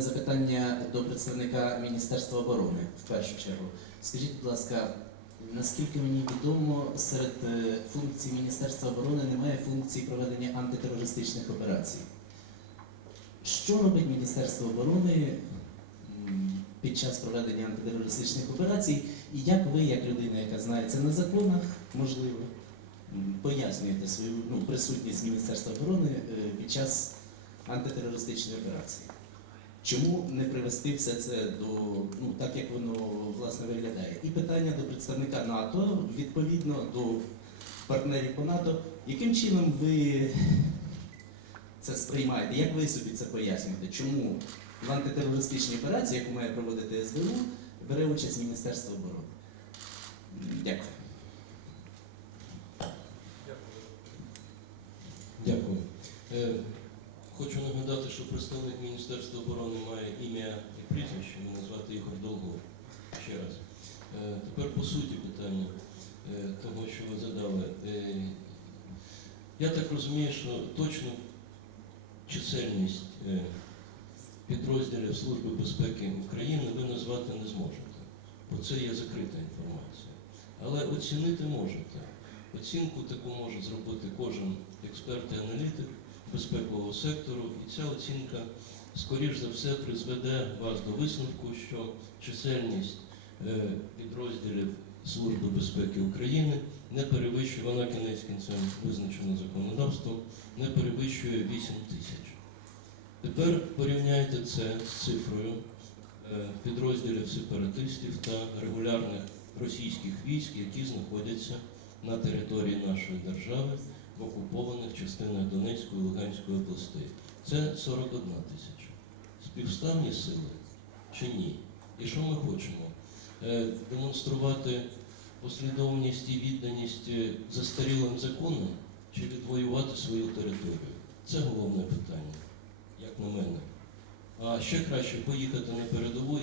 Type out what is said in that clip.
мене запитання до представника Міністерства оборони в першу чергу. Скажіть, будь ласка, наскільки мені відомо, серед е, функцій Міністерства оборони немає функції проведення антитерористичних операцій. Що робить Міністерство оборони під час проведення антитерористичних операцій? І як ви, як людина, яка знається на законах, можливо, пояснюєте свою ну, присутність Міністерства оборони е, під час антитерористичної операції? Чому не привести все це до ну так, як воно власне виглядає? І питання до представника НАТО, відповідно до партнерів по НАТО, яким чином ви це сприймаєте? Як ви собі це пояснюєте? Чому в антитерористичній операції, яку має проводити СБУ, бере участь Міністерство оборони? Дякую. Дякую. Хочу нагадати, що представник Міністерства оборони має ім'я і прізвище, мене звати Ігор Долгов. Ще раз. Е, Тепер по суті питання е, того, що ви задали. Е, Я так розумію, що точну чисельність підрозділів Служби безпеки України ви назвати не зможете, бо це є закрита інформація. Але оцінити можете. Оцінку таку може зробити кожен експерт і аналітик безпекового сектору, і ця оцінка, скоріш за все, призведе вас до висновку, що чисельність е, підрозділів Служби безпеки України не перевищує, вона кінець кінцем визначена законодавством, не перевищує 8 тисяч. Тепер порівняйте це з цифрою е, підрозділів сепаратистів та регулярних російських військ, які знаходяться на території нашої держави окупованих частинах Донецької і Луганської областей. Це 41 тисяча. Співставні сили чи ні? І що ми хочемо? Е, демонструвати послідовність і відданість е, застарілим законам чи відвоювати свою територію? Це головне питання, як на мене. А ще краще поїхати на передову